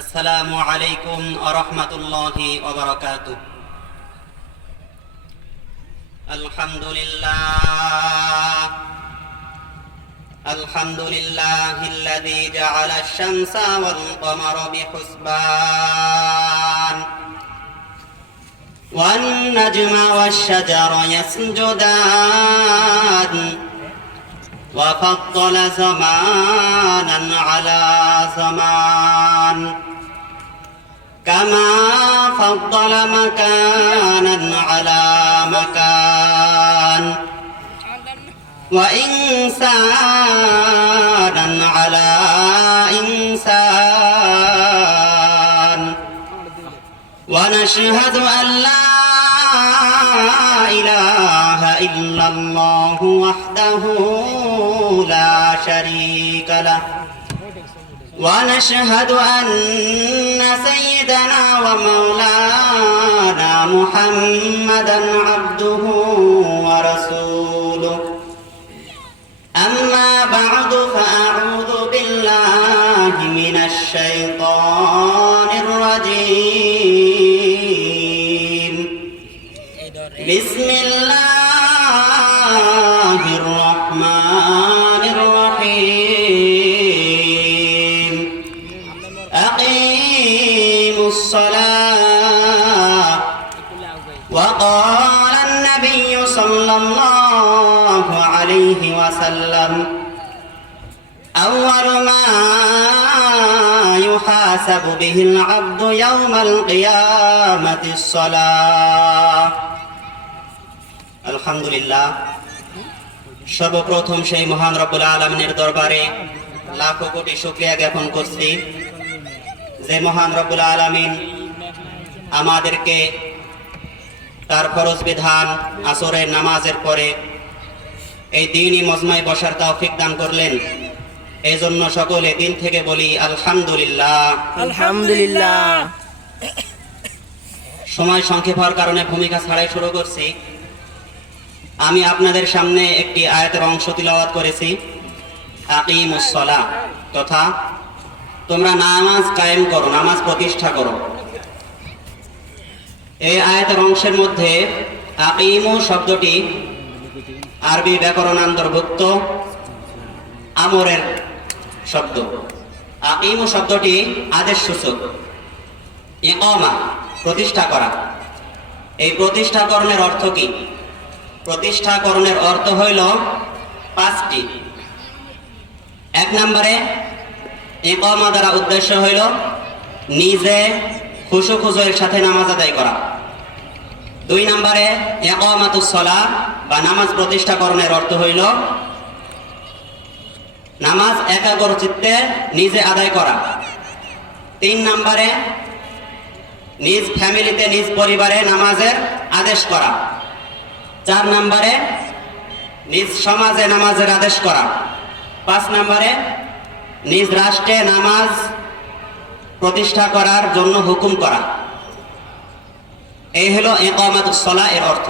আসসালামু আলাইকুম ওয়া রাহমাতুল্লাহি ওয়া বারাকাতুহু। আলহামদুলিল্লাহিল্লাযী জাআলা আশ-শামসা ওয়াল কমারা বিহুসবান ওয়ান নাজমা ওয়াশ-শাজারা ইয়াসজুদান ওয়া ফাদ্দালা জামানান আলা জামান কামা ফাদ্দালা মাকানান আলা মাকান ওয়া ইনসানান আলা ইনসান ওয়া নাশহাদু আন লা ইলাহা ইল্লাল্লাহু ওয়াহদাহু লা শারীকা লাহু ونشهد أن سيدنا ومولانا محمدا عبده ورسوله أما بعد فأعوذ بالله من الشيطان الرجيم بسم الله الرحمن الرحيم أقيموا الصلاة وقال النبي صلى الله عليه وسلم أول ما يحاسب به العبد يوم القيامة الصلاة الحمد لله সর্বপ্রথম সেই মহান রব্বুল আলামিনের দরবারে লাখো কোটি শুকরিয়া জ্ঞাপন করছি যে মহান রব্বুল আলামিন আমাদেরকে তার ফরজ বিধান আসরের নামাজের পরে এই দিনই মজমায় বসার তৌফিক দান করলেন। এই জন্য সকলে দিল থেকে বলি আলহামদুলিল্লাহ। আলহামদুলিল্লাহ। সময় সংক্ষেপ হওয়ার কারণে ভূমিকা ছাড়াই শুরু করছি। আমি আপনাদের সামনে একটি আয়াতের অংশ তিলাওয়াত করেছি, আকিমুস সালাহ, তথা তোমরা নামাজ কায়েম করো, নামাজ প্রতিষ্ঠা করো। এই আয়াতের অংশের মধ্যে আকিমু শব্দটি আরবি ব্যাকরণ অন্তর্ভুক্ত আমরের শব্দ। আকিমু শব্দটি আদেশ সূচক, ইকামা প্রতিষ্ঠা করা। এই প্রতিষ্ঠাকরণের অর্থ কি? প্রতিষ্ঠাকরণের অর্থ হইল পাঁচটি। এক নম্বরে ইকামা দ্বারা উদ্দেশ্য হইল নিজে খুশু খুজুর সাথে নামাজ আদায় করা। দুই নম্বরে ইকামাতুস সালাহ বা নামাজ প্রতিষ্ঠাকরণের অর্থ হইল নামাজ একাগ্র চিত্তে নিজে আদায় করা। তিন নম্বরে নিজ ফ্যামিলিতে নিজ পরিবারে নামাজের আদেশ করা। চার নম্বরে নিজ সমাজে নামাজের আদেশ করা। পাঁচ নম্বরে নিজ রাষ্ট্রে নামাজ প্রতিষ্ঠা করার জন্য হুকুম করা। এই হলো ইকামাতুস সালাহ এর অর্থ।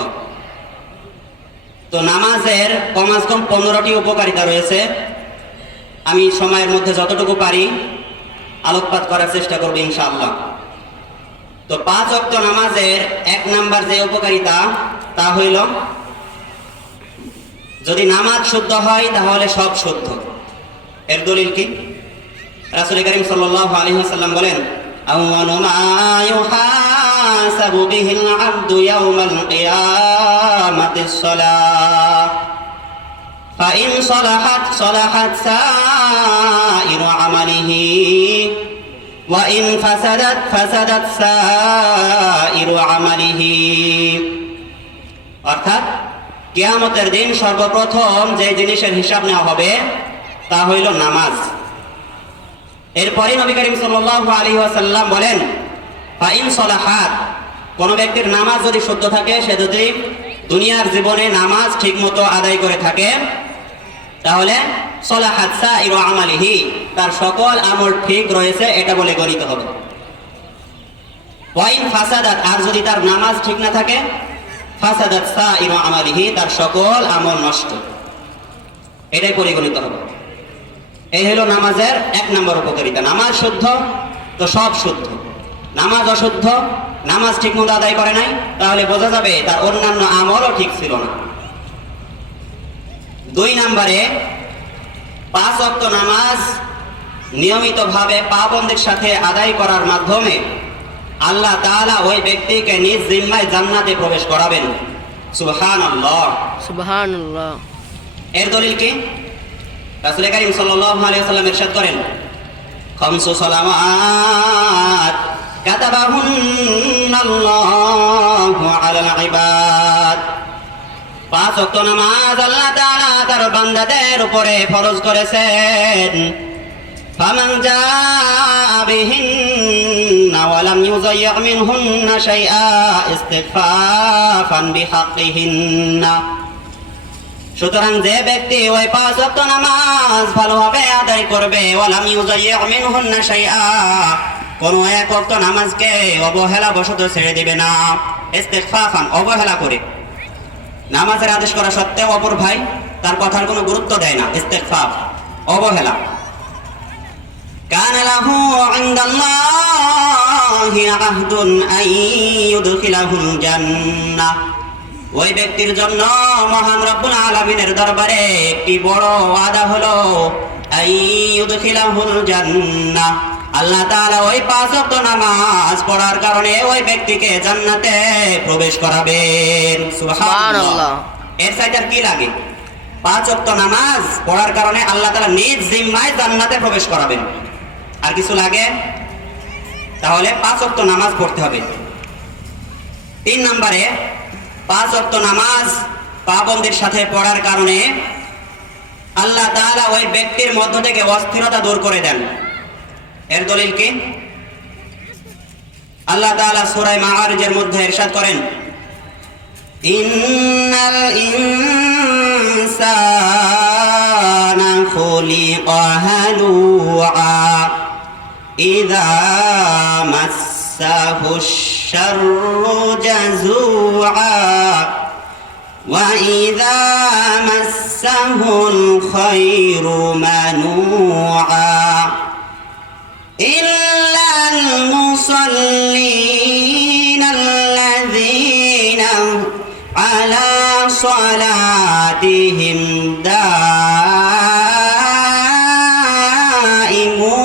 তো নামাজের কমাস কম 15টি উপকারিতা রয়েছে। আমি সময়ের মধ্যে যতটুকু পারি আলোকপাত করার চেষ্টা করব ইনশাআল্লাহ। তো 5 ওয়াক্ত নামাজের 1 নাম্বার যে উপকারিতা তা হইল যদি নামাজ শুদ্ধ হয় তাহলে সব শুদ্ধ। এর দলিল কি? রাসূল করিম সাল্লাল্লাহু আলাইহি ওয়াসাল্লাম বলেন, আউয়ালু মা ইউহাসাবু বিহিল আবদু ইয়াওমাল কিয়ামাতিস সালাহ ফাইন সালাহাত সালাহাত সাইরু আমালিহি ওয়া ইন ফাসাদাত ফাসাদাত সাইরু আমালিহি। অর্থাৎ কিয়ামতের দিন সর্বপ্রথম যে জিনিসের হিসাব নেওয়া হবে তা হইল নামাজ। এরপরে নবী করিম সাল্লাল্লাহু আলাইহি ওয়াসাল্লাম বলেন, ফাইন সালাহাত, কোন ব্যক্তির নামাজ যদি শুদ্ধ থাকে, সে যদি দুনিয়ার জীবনে নামাজ ঠিকমতো আদায় করে থাকে, তাহলে সালাহাত সাইরু আমালিহি, তার সকল আমল ঠিক রয়েছে এটা বলে গণিত হবে। ওয়া ইন ফাসাদাত, আর যদি তার নামাজ ঠিক না থাকে, ফাসাদাত সাইরু আমালিহি, তার সকল আমল নষ্ট, এটাই পরিগণিত হবে। এই হলো নামাজের 1 নম্বর উপকারিতা। নামাজ শুদ্ধ তো সব শুদ্ধ, নামাজ অশুদ্ধ, নামাজ ঠিক মতো আদায় করে নাই, তাহলে বোঝা যাবে তার অন্যান্য আমলও ঠিক ছিল না। 2 নম্বরে 5 ওয়াক্ত নামাজ নিয়মিতভাবে পাবন্দির সাথে আদায় করার মাধ্যমে আল্লাহ তাআলা ওই ব্যক্তিকে নিজ জিম্মায় জান্নাতে প্রবেশ করাবেন। সুবহানাল্লাহ, সুবহানাল্লাহ। এর দলিল কি? রাসূল কারীম সাল্লাল্লাহু আলাইহি ওয়াসাল্লাম ইরশাদ করেন, খামসু সালাওয়াত কাতাবাহুন্নাল্লাহু আলাল ইবাদ। 5 ওয়াক্ত নামাজ আল্লাহ তাআলা তার বান্দাদের উপরে ফরজ করেছেন। ফামান জাআ বিহিন্না ওয়া লাম ইউযায়্যি মিনহুন্না শাইআ ইস্তিগফাফান বিহাক্কিহিন্না। সুতরাং যে ব্যক্তি ওই 5 ওয়াক্ত নামাজ ভালোভাবে আদায় করবে, ওয়া লাম ইউযায়্যি মিনহুন্না শাইআ, কোন এক ওয়াক্ত নামাজকে অবহেলা বশত ছেড়ে দিবে না, ইস্তিগফাফান অবহেলা করে, নামাজের আদেশ করা সত্ত্বেও অপর ভাই তার কথার কোনো গুরুত্ব দেয় না, ইস্তিগফাফ অবহেলা। কানা লাহু ইনদাল্লাহি আহদুন আন ইউদখিলাহুল জান্নাহ। ওই ব্যক্তির জন্য মহান রব্বুল আলামিনের দরবারে একটি বড় ওয়াদা হলো, আন ইউদখিলাহুল জান্নাহ, আল্লাহ তাআলা ওই 5 ওয়াক্ত নামাজ পড়ার কারণে ওই ব্যক্তিকে জান্নাতে প্রবেশ করাবেন। সুবহানাল্লাহ। এর চাইতে আর কি লাগে? 5 ওয়াক্ত নামাজ পড়ার কারণে আল্লাহ তাআলা নিজ জিম্মায় জান্নাতে প্রবেশ করাবেন, আর কিছু লাগে? তাহলে 5 ওয়াক্ত নামাজ পড়তে হবে। 3 নম্বরে 5 ওয়াক্ত নামাজ পাবন্দির সাথে পড়ার কারণে আল্লাহ তাআলা ওই ব্যক্তির মধ্য থেকে অস্থিরতা দূর করে দেন। এর দলিল কি? আল্লাহ তাআলা সূরা মাআরিজের মধ্যে ইরশাদ করেন, ইন্নাল ইনসানা খুলিকা হালুআ ইযা মাসসাহুশ শাররু জাযুআ ওয়া ইযা মাসসাহুল খায়রু মানুআ ইল্লাল মুসাল্লিন আল্লাযীনা আলা সালাতিহিম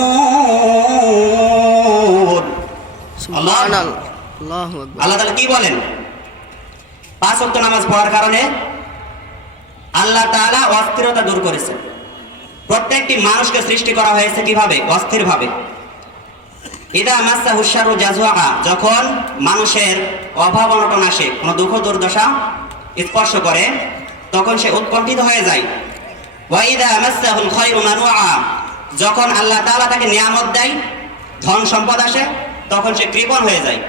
দাইমুন। সুবহানাল্লাহ, আল্লাহু আকবার। আল্লাহ তাআলা কি বলেন? 5 ওয়াক্ত নামাজ পড়ার কারণে আল্লাহ তাআলা অস্থিরতা দূর করেছেন। প্রত্যেকটি মানুষকে সৃষ্টি করা হয়েছে কিভাবে? অস্থির ভাবে। ইদা মাসসাহুশ শাররু জাযুআ, যখন মানুষের অভাব অনটন আসে, কোনো দুঃখ দুর্দশা স্পর্শ করে, তখন সে উৎকণ্ঠিত হয়ে যায়। ওয়া ইদা মাসসাহুল খায়রু মানুআ, যখন আল্লাহ তাআলা তাকে নিয়ামত দেয়, ধন সম্পদ আসে, তখন সে কৃপণ হয়ে যায়।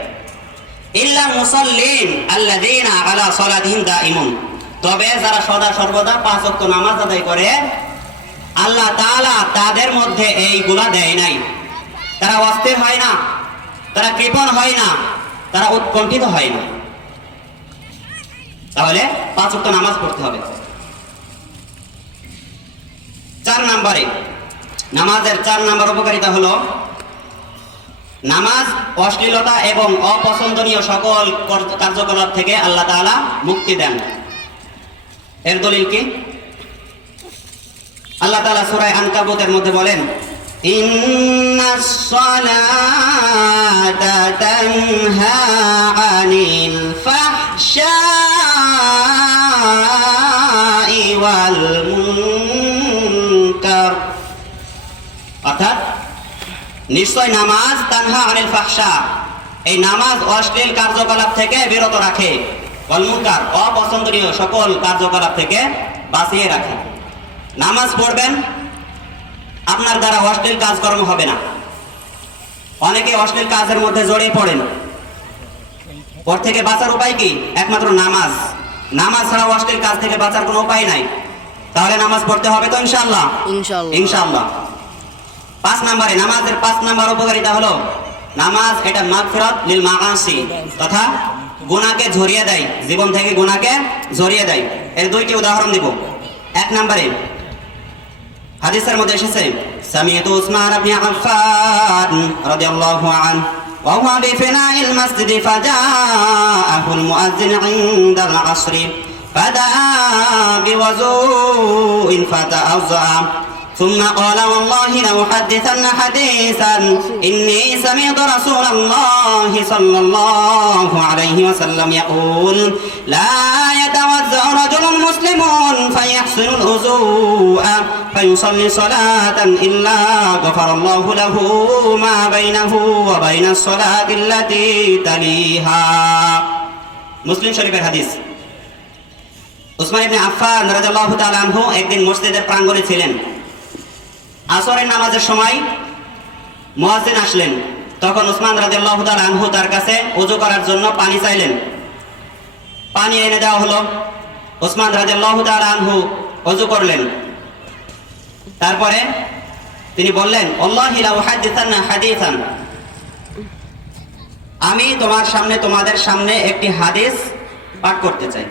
ইল্লাল মুসাল্লিন আল্লাযীনা আলা সালাতিহিম দাইমুন, তবে যারা সদা সর্বদা 5 ওয়াক্ত নামাজ আদায় করে, আল্লাহ তাআলা তাদের মধ্যে এইগুলা দেয় নাই। তারা অস্থির হয় না, তারা কৃপণ হয় না, তারা উৎকণ্ঠিত হয় না। তাহলে 5 ওয়াক্ত নামাজ পড়তে হবে। 4 নম্বরে নামাজের 4 নম্বর উপকারিতা হলো, নামাজ অশ্লীলতা এবং অপছন্দনীয় সকল কার্যকলাপ থেকে আল্লাহ তাআলা মুক্তি দেন। এর দলিল কি? আল্লাহ তাআলা সূরা আনকাবুতের মধ্যে বলেন, ইন্নাস সালাতা তানহা আনিল ফাহশাই ওয়াল মুনকার। অর্থাৎ নিশ্চয় নামাজ তানহা আনিল ফাহশা, এই নামাজ অশ্লীল কার্যকলাপ থেকে বিরত রাখে, ওয়াল মুনকার অপছন্দনীয় সকল কার্যকলাপ থেকে বাঁচিয়ে রাখে। নামাজ পড়বেন, আপনার দ্বারা অশ্লীল কাজকর্ম হবে না। অনেকে অশ্লীল কাজের মধ্যে জড়িয়ে পড়েন, ওর থেকে বাঁচার উপায় কি? একমাত্র নামাজ। নামাজ ছাড়া অশ্লীল কাজ থেকে বাঁচার কোনো উপায় নাই। তাহলে নামাজ পড়তে হবে তো ইনশাআল্লাহ, ইনশাআল্লাহ। 5 নম্বরে নামাজের 5 নম্বর উপকারিতা হলো, নামাজ এটা মাগফিরাত লিল মাআসি, তথা গুনাহকে ঝরিয়ে দেয়, জীবন থেকে গুনাহকে ঝরিয়ে দেয়। এর 2টি উদাহরণ দিব। 1 নম্বরে হাদিসের মধ্যে এসেছে, سمعت عثمان بن عفان رضي الله عنه وهو بفناء المسجد فجاءه المؤذن عند العصر فدعا بوضوء فتوضأ ثم قال والله لأحدثن حديثا إني سمعت رسول الله صلى الله عليه وسلم يقول لا يتوضأ رجل مسلم فيحسن الوضوء فيصلي صلاة إلا غفر الله له ما بينه وبين الصلاة التي تليها মুসলিম শরীফের হাদিস। উসমান ইবনে আফফান রাদিয়াল্লাহু তাআলা আনহু একদিন মসজিদের প্রাঙ্গণে ছিলেন। আসরের নামাজের সময় মুয়াজ্জিন আসলেন। তখন উসমান রাদিয়াল্লাহু তাআলা আনহু তার কাছে ওযু করার জন্য পানি চাইলেন। পানি এনে দেওয়া হলো। উসমান রাদিয়াল্লাহু তাআলা আনহু ওযু করলেন। তারপরে তিনি বললেন আল্লাহি লা উহাদ্দিসান্না হাদিসান, আমি তোমাদের সামনে একটি হাদিস পাঠ করতে চাই।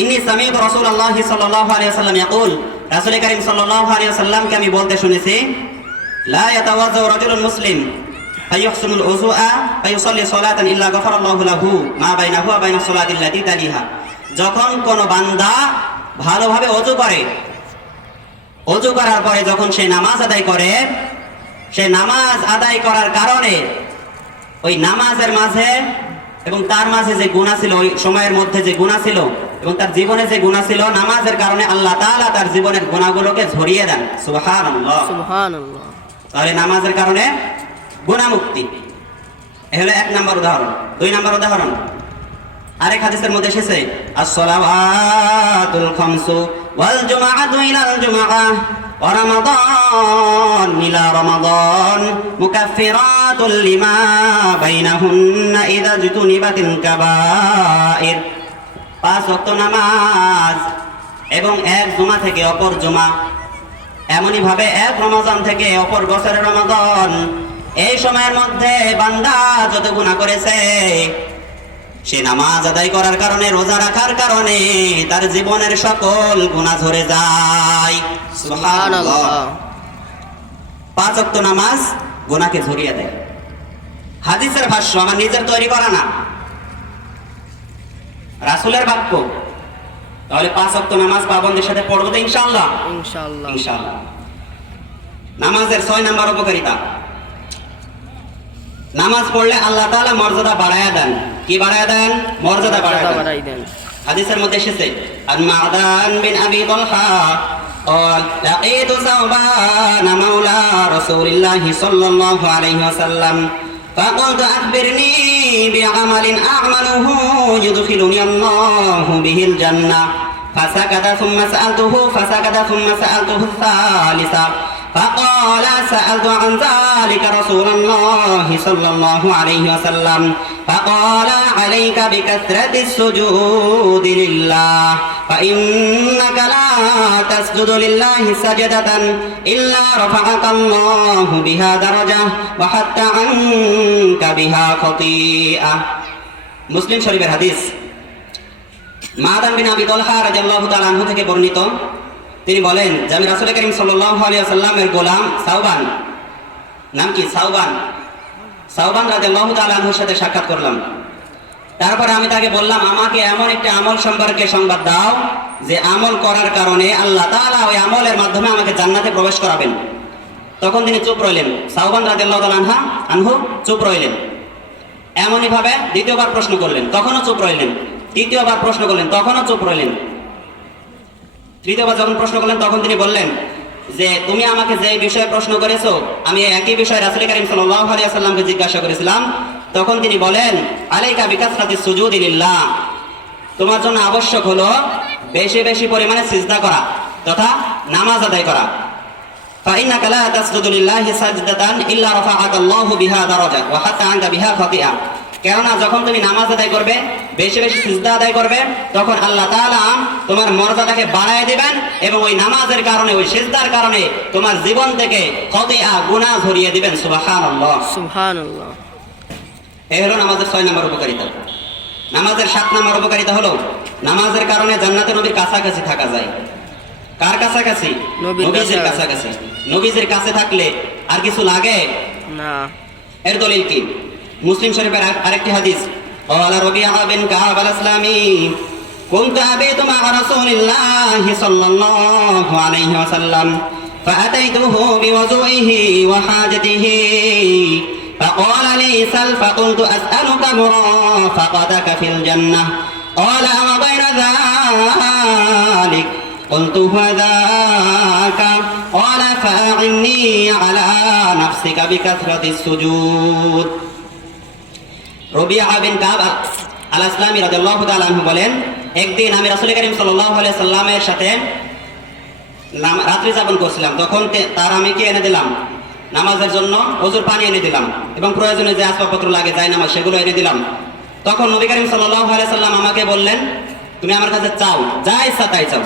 ইন্নী সামি'তু রাসূলুল্লাহ সাল্লাল্লাহু আলাইহি ওয়াসাল্লাম ইয়াকুল, রাসূল কারীম সাল্লাল্লাহু আলাইহি ওয়াসাল্লামকে আমি বলতে শুনেছি, লা ইয়াতাওয়াজ্জাউ রাজুলুন মুসলিম ফায়ুহসিনুল উযুআ ফায়ুসাল্লি সালাতান ইল্লা গাফারাল্লাহু লাহু মা বাইনাহু ওয়া বাইনাস সালাতিল লাতী তালিহা। যখন কোন বান্দা ভালোভাবে ওযু করে, ওযু করার পরে যখন সে নামাজ আদায় করে, সে নামাজ আদায় করার কারণে ওই নামাজের মাঝে এবং তার মাঝে যে গুনাহ ছিল, ওই সময়ের মধ্যে যে গুনাহ ছিল এবং তার জীবনে যে গুনাহ ছিল, নামাজের কারণে আল্লাহ তাআলা তার জীবনের গুনাহগুলোকে ঝরিয়ে দেন। সুবহানাল্লাহ, সুবহানাল্লাহ। তাহলে নামাজের কারণে গুনাহ মুক্তি। এ হলো এক নাম্বার উদাহরণ। দুই নাম্বার উদাহরণ আরেক হাদিসের মধ্যে এসেছে, as-salawatul khamsu wal jumu'atu ilal jumu'ah wa ramadan ila ramadan mukaffiratun lima bainahunna idza jutunibatil kaba'ir। 5 ওয়াক্ত নামাজ এবং এক জুমা থেকে অপর জুমা, এমনই ভাবে এক রমজান থেকে অপর বছরের রমাদান, এই সময়ের মধ্যে বান্দা যত গুনাহ করেছে, সে নামাজ আদায় করার কারণে, রোজা রাখার কারণে তার জীবনের সকল গুনাহ ঝরে যায়। সুবহানাল্লাহ। 5 ওয়াক্ত নামাজ গুনাহকে ঝরিয়ে দেয়। হাদিসের ভাষ্য আমার নিজের তৈরি করা না, রাসূলের বাক্য। তাহলে 5 ওয়াক্ত নামাজ পাবন্দের সাথে পড়বো তো ইনশাআল্লাহ? ইনশাআল্লাহ, ইনশাআল্লাহ। নামাজের 6 নাম্বার উপকারিতা, নামাজ পড়লে আল্লাহ তাআলা মর্যাদা বাড়ায়া দেন। কি বাড়ায়া দেন? মর্যাদা বাড়ায়া দেন। হাদিসের মধ্যে এসেছে, আন মা'দান বিন আবি তালহা قال لقيت ثوبان مولى رسول الله صلى الله عليه وسلم فقلت أخبرني بعمل أعمله يدخلني الله به الجنة فسكت ثم سألته الثالثة فقال سألت عن ذلك رسول الله صلى الله عليه وسلم فقال عليك بكثرة السجود لله فإنك لا تسجد لله سجدة إلا رفعك الله بها درجة وحتى عنك بها خطيئة। মুসলিম শরীফের হাদিস। মা'দান বিন আবি তালহা রাদিয়াল্লাহু তাআলা আনহু থেকে বর্ণিত, তিনি বলেন যে আমি রাসূল কারীম সাল্লাল্লাহু আলাইহি ওয়াসাল্লামের গোলাম সাওবান, নাম কি? সাওবান রাদিয়াল্লাহু তাআলা আনহুর সাথে সাক্ষাৎ করলাম। তারপরে আমি তাকে বললাম, আমাকে এমন একটা আমল সম্পর্কে সংবাদ দাও যে আমল করার কারণে আল্লাহ তাআলা ওই আমলের মাধ্যমে আমাকে জান্নাতে প্রবেশ করাবেন। তখন তিনি চুপ রইলেন। সাওবান রাদিয়াল্লাহু তাআলা আনহু চুপ রইলেন। এমনই ভাবে দ্বিতীয়বার প্রশ্ন করলেন, তখনও চুপ রইলেন। তৃতীয়বার প্রশ্ন করলেন, তখনও চুপ রইলেন। তৃতীয়বার যখন প্রশ্ন করলেন তখন তিনি বললেন যে তুমি আমাকে যে বিষয়ে প্রশ্ন করেছো, আমি একই বিষয়ে রাসূল কারীম সাল্লাল্লাহু আলাইহি ওয়াসাল্লামকে জিজ্ঞাসা করেছিলাম। তখন তিনি বলেন, আলাইকা বিকাসরাতিস সুজুদি লিল্লাহ, তোমার জন্য আবশ্যক হলো বেশি বেশি পরিমাণে সিজদা করা তথা নামাজ আদায় করা। ফাইন্নাকা লা তাসজুদু লিল্লাহি সাজদাতান ইল্লা রাফা'াকা আল্লাহু বিহা দারাজা ওয়া হাত্তা আনকা বিহা খাতিআ। কেননা যখন তুমি নামাজ আদায় করবে, বেশি বেশি সিজদা আদায় করবে, তখন আল্লাহ তাআলা তোমার মর্যাদাকে বাড়ায় দিবেন এবং ওই নামাজের কারণে, ওই সিজদার কারণে তোমার জীবন থেকে খাতিআ, গুনাহ ঝরিয়ে দিবেন। সুবহানাল্লাহ, সুবহানাল্লাহ। এই হলো নামাজের 6 নম্বর উপকারিতা। নামাজের 7 নম্বর উপকারিতা হলো নামাজের কারণে জান্নাতে নবীর কাছাকাছি থাকা যায়। কার কাছাকাছি? নবীর নবীজির কাছাকাছি। কাছাকাছি। নবীজির কাছে থাকলে আর কিছু লাগে? না। এর দলিল কি? মুসলিম শরীফের আরেকটি হাদিস, قال ربيعة بن كعب الأسلمي كنت أبيت مع رسول الله صلى الله عليه وسلم فأتيته بوضوئه وحاجته فقال لي سل فقلت أسألك مرافقتك في الجنة قال وبين ذلك قلت فذاك قال فأعني على نفسك بكثرة السجود। রবিয়া বিন কাব আল আসলামী রাদিয়াল্লাহু তাআলা আনহু বলেন, একদিন আমি রাসূল করিম সাল্লাল্লাহু আলাইহি সাল্লামের সাথে রাত্রি যাপন করছিলাম। তখন তার আমি কি এনে দিলাম? নামাজের জন্য ওযুর পানি এনে দিলাম এবং প্রয়োজনীয় যে আসবাবপত্র লাগে যায় নামাজ সেগুলো এনে দিলাম। তখন নবী করিম সাল্লাল্লাহু আলাইহি সাল্লাম আমাকে বললেন, তুমি আমার কাছে চাও, যা ইচ্ছা তাই চাও।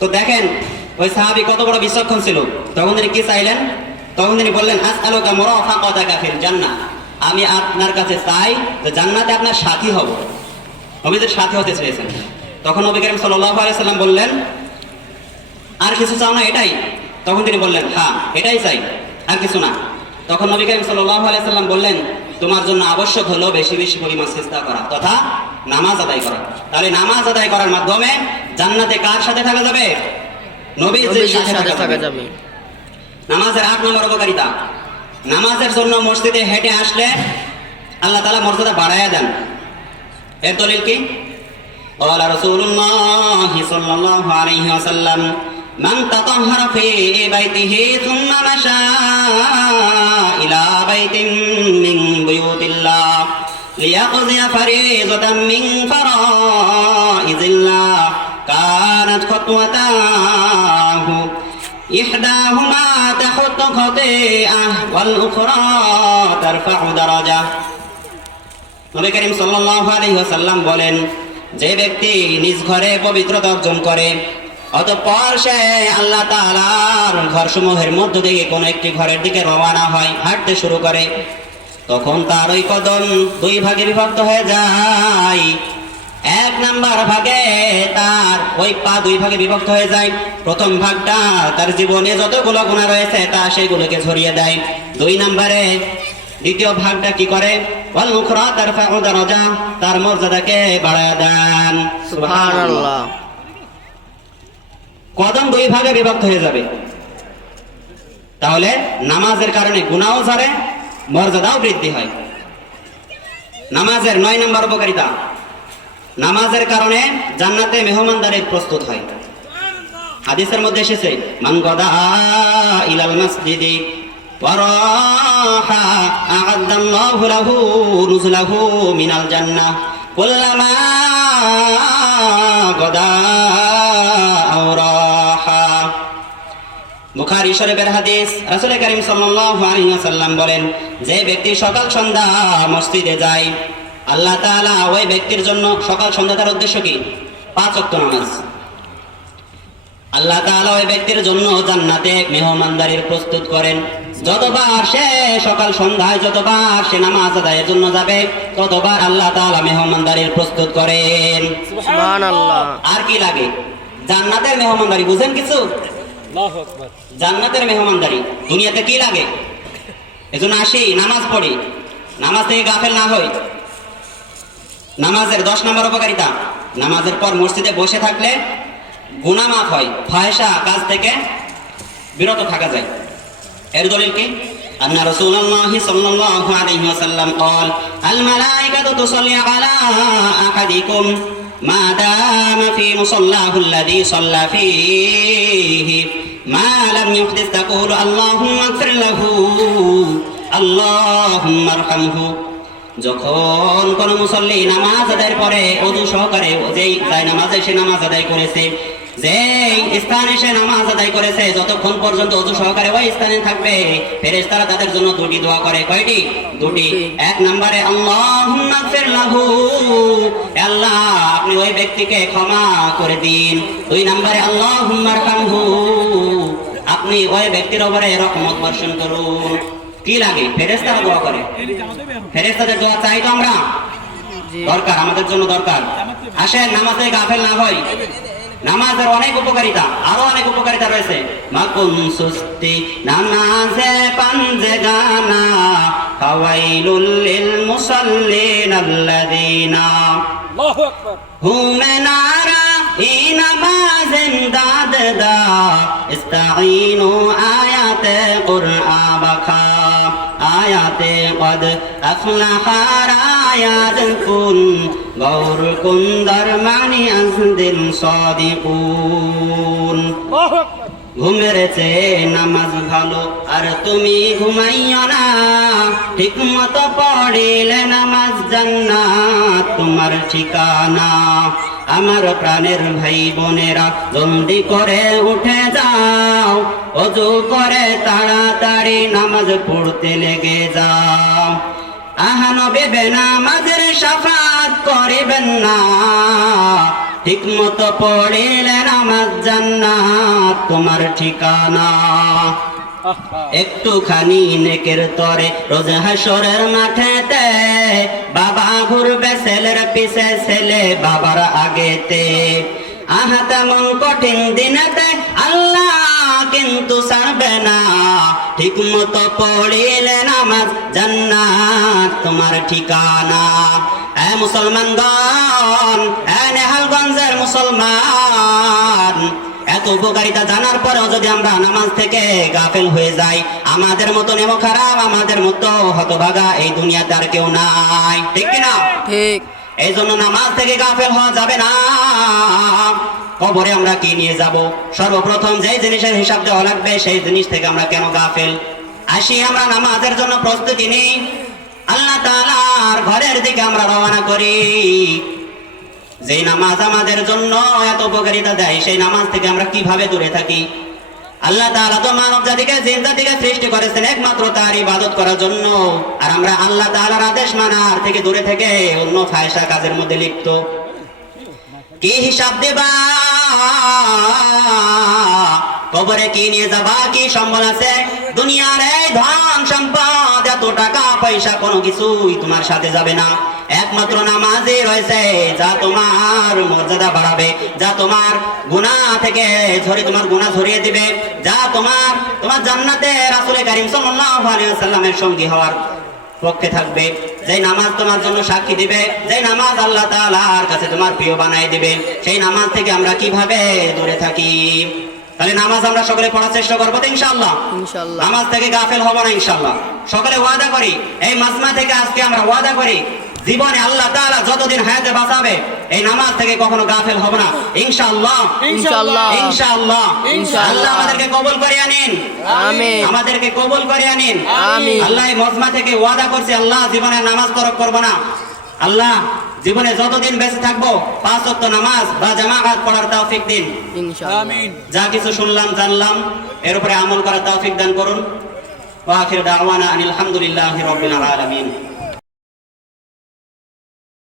তো দেখেন ওই সাহাবী কত বড় বিচক্ষণ ছিল। তখন তিনি কি চাইলেন? তখন তিনি বললেন, আসআলুকা মুরাফাকাতাকা ফিল জান্নাহ, আমি আপনার কাছে চাই যে জান্নাতে আপনার সাথী হব। নবীদের সাথী হতে চেয়েছেন। তখন নবী করিম সাল্লাল্লাহু আলাইহি সাল্লাম বললেন, আর কিছু চাও না এটাই? তখন তিনি বললেন, হ্যাঁ এটাই চাই, আর কিছু না। তখন নবী করিম সাল্লাল্লাহু আলাইহি সাল্লাম বললেন, তোমার জন্য আবশ্যক হলো বেশি বেশি পরিমাণ সিজদা করা তথা নামাজ আদায় করা। তাহলে নামাজ আদায় করার মাধ্যমে জান্নাতে কার সাথে থাকা যাবে? নবীজির সাথে থাকা যাবে। নামাজের 8 নম্বর উপকারিতা, নামাজের জন্য মসজিদে হেঁটে আসলে আল্লাহ তাআলা মর্যাদা বাড়ায়া দেন। এর দলিল কি? قال رسول الله صلى الله عليه وسلم من تطهر في بيته ثم مشى إلى بيت من بيوت الله ليقضي فريضة من فرائض الله كانت خطوتاه إحداهما تحط خطيئة والأخرى ترفع درجة। নবী করিম সাল্লাল্লাহু আলাইহি ওয়াসাল্লাম বলেন, যে ব্যক্তি নিজ ঘরে পবিত্রতা অর্জন করে অতঃপর সে আল্লাহ তাআলার ঘরসমূহের মধ্য থেকে কোন একটি ঘরের দিকে রওনা হয়, হাঁটতে শুরু করে, তখন তার ওই কদম 2 ভাগে বিভক্ত হয়ে যায়। 1 নাম্বার ভাগে তার ওই পা 2 ভাগে বিভক্ত হয়ে যায়। প্রথম ভাগটা তার জীবনে যতগুলো গুনাহ রয়েছে তা সেগুলোকে ঝরিয়ে দেয়। 2 নম্বরে দ্বিতীয় ভাগটা কি করে? ওয়াল উখরা তারফাউ দারাজা, তার মর্যাদাকে বাড়ায় দেন। সুবহানাল্লাহ। কদম 2 ভাগে বিভক্ত হয়ে যাবে। তাহলে নামাজের কারণে গুনাহও ঝরে, মর্যাদাও বৃদ্ধি হয়। নামাজের 9 নম্বর উপকারিতা, নামাজের কারণে জান্নাতে মেহমানদারি প্রস্তুত হয়। হাদিসের মধ্যে এসেছে, মান গাদা ইলাল মাসজিদি ওয়া রাহা আ'আদাল্লাহু লাহু নুজুলাহু মিনাল জান্নাহ কুল্লামা গাদা আও রাহা। বুখারী শরীফের হাদিস, রাসূল করিম সাল্লাল্লাহু আলাইহি ওয়াসাল্লাম বলেন, যে ব্যক্তি সকাল সন্ধ্যা মসজিদে যায় আল্লাহ তাআলা ওই ব্যক্তির জন্য, সকাল সন্ধ্যা তার উদ্দেশ্য কি? 5 ওয়াক্ত নামাজ। আল্লাহ তাআলা ওই ব্যক্তির জন্য জান্নাতে মেহমানদারির প্রস্তুত করেন। যতবার সে সকাল সন্ধ্যায় যতবার সে নামাজ আদায়ের জন্য যাবে ততবার আল্লাহ তাআলা মেহমানদারির প্রস্তুত করেন। সুবহানাল্লাহ। আর কি লাগে? জান্নাতের মেহমানদারি বুঝেন কিছু? আল্লাহু আকবার। জান্নাতের মেহমানদারি দুনিয়াতে কি লাগে? এজন্য আসি, নামাজ পড়ি, নামাজ থেকে গাফেল না হই। নামাজের 10 নম্বর উপকারিতা, নামাজের পর মসজিদে বসে থাকলে গুনাহ মাফ হয়, ফাহিশা কাজ থেকে বিরত থাকা যায়। এর দলিল কি? আন্না রাসূলুল্লাহ সাল্লাল্লাহু আলাইহি ওয়াসাল্লাম قال الملائكة تصلي على أحدكم ما دام في مصلاه الذي صلى فيه ما لم يحدث تقول اللهم اغفر له اللهم ارحمه। যখন কোন মুসল্লি নামাজ আদায়ের পরে ওযু সহকারে যেই নামাজে সে নামাজ আদায় করেছে, যেই স্থানে সে নামাজ আদায় করেছে, যতক্ষণ পর্যন্ত ওযু সহকারে ওই স্থানে থাকবে ফেরেশতারা তাদের জন্য 2টি দোয়া করে। কয়টি? 2টি। 1 নম্বরে আল্লাহুম্মা গফির লাহু, আল্লাহ আপনি ওই ব্যক্তিকে ক্ষমা করে দিন। 2 নম্বরে আল্লাহুম্মা আরহামহু, আপনি ওই ব্যক্তির উপরে রহমত বর্ষণ করুন। কি লাগে? ফেরেশতারা দোয়া করে। ফেরেশতাদের দোয়া চাই তো আমরা? দরকার, আমাদের জন্য দরকার। আসেন নামাজে গাফেল না হই। নামাজের অনেক উপকারিতা, আরো অনেক উপকারিতা রয়েছে। মাকুন সুস্তি নামাজে পাঞ্জে গানা ফাওয়াইলুল লিল মুসাল্লিন আল্লাযিনা আল্লাহু আকবার। হুমে নারা ই নামাজ ইমদাদ দা ইস্তাঈনু আয়াতে কুরআন বাখা আয়াতে কদ আফলাহার আয়াত কুন গৌর কুন্দর মানি আজদিন সাদিকুন। আল্লাহু আকবার। ঘুমের চেয়ে নামাজ ভালো আর তুমি ঘুমাইও না, ঠিক মতো পড়িলে নামাজ জান্নাত তোমার ঠিকানা। আমার প্রাণের ভাই বোনেরা জলদি করে উঠে যাও, ওযু করে তাড়াতাড়ি নামাজ পড়তে লেগে যাও। আহা নবী বেনামাজের শাফাত করিবেন না, ঠিক মতো পড়িলে নামাজ জান্নাত তোমার ঠিকানা। আহা। একটুখানি নেকের তরে রোজ হাসরের মাঠেতে বাবা ঘুরবে ছেলের পিছে, ছেলে বাবার আগেতে। আহা তেমন কঠিন দিনেতে আল্লাহ কিন্তু ছাড়বে না, ঠিক মতো পড়িলে নামাজ জান্নাত তোমার ঠিকানা। এ মুসলমানগণ, এ নেহালগঞ্জের মুসলমান, এত উপকারিতা জানার পরেও যদি আমরা নামাজ থেকে গাফেল হয়ে যাই, আমাদের মতো নেমো খারাপ, আমাদের মতো হতভাগা এই দুনিয়াতে আর কেউ নাই, ঠিক কিনা? ঠিক। এই জন্য নামাজ থেকে গাফেল হওয়া যাবে না। কবরে আমরা কি নিয়ে যাব? সর্বপ্রথম যে জিনিসের হিসাব দেওয়া লাগবে সেই জিনিস থেকে আমরা কেন গাফেল? আসি আমরা নামাজের জন্য প্রস্তুতি নিই, আল্লাহ তাআলার ঘরের দিকে আমরা রওনা করি। যেই নামাজ আমাদের জন্য এত উপকারিতা দেয়, সেই নামাজ থেকে আমরা কিভাবে দূরে থাকি? আল্লাহ তাআলা তো মানব জাতিকে, জিন জাতিকে সৃষ্টি করেছেন একমাত্র তার ইবাদত করার জন্য, আর আমরা আল্লাহ তাআলার আদেশ মানার থেকে দূরে থেকে অন্য ফায়সা কাজের মধ্যে লিপ্ত। কি হিসাব দেবা? কবরে কি নিয়ে যাবা? কি সম্বল আছে? দুনিয়ার এই ধন সম্পদ, এত টাকা পয়সা কোনো কিছুই তোমার সাথে যাবে না। একমাত্র নামাজই রয়েছে যা তোমার মর্যাদা বাড়াবে, যা তোমার গুনাহ থেকে তোমার গুনাহ ঝরিয়ে দিবে, যা তোমার জান্নাতে রাসূল কারীম সাল্লাল্লাহু আলাইহি ওয়াসাল্লামের সঙ্গী হওয়ার পক্ষে থাকবে, যে নামাজ তোমার জন্য সাক্ষী দিবে, যে নামাজ আল্লাহ তাআলার কাছে তোমার প্রিয় বানাই দিবে। সেই নামাজ থেকে আমরা কিভাবে দূরে থাকি? তাহলে নামাজ আমরা সকলে পড়ার চেষ্টা করবো তো ইনশাআল্লাহ। ইনশাআল্লাহ। নামাজ থেকে গাফেল হব না ইনশাআল্লাহ। সকলে ওয়াদা করি, এই মাজমা থেকে আজকে আমরা ওয়াদা করি, জীবনে আল্লাহ তাআলা যতদিন হায়াতে বাঁচাবে এই নামাজ থেকে কখনো গাফেল হব না ইনশাআল্লাহ। ইনশাআল্লাহ। ইনশাআল্লাহ। ইনশাআল্লাহ। আল্লাহ আমাদেরকে কবুল করে আনিন। আমিন। আমাদেরকে কবুল করে আনিন। আমিন। আল্লাহ এই মজমা থেকে ওয়াদা করছে, আল্লাহ জীবনে নামাজ তরক করব না। আল্লাহ জীবনে যতদিন বেঁচে থাকবো 5 ওয়াক্ত নামাজ বা জামাত পড়ার তৌফিক দিন। ইনশাআল্লাহ। আমিন। যা কিছু শুনলাম জানলাম এর উপরে আমল করার তৌফিক দান করুন। ওয়া আখির দাওয়ানা আনিল হামদুলিল্লাহি রাব্বিল আলামিন।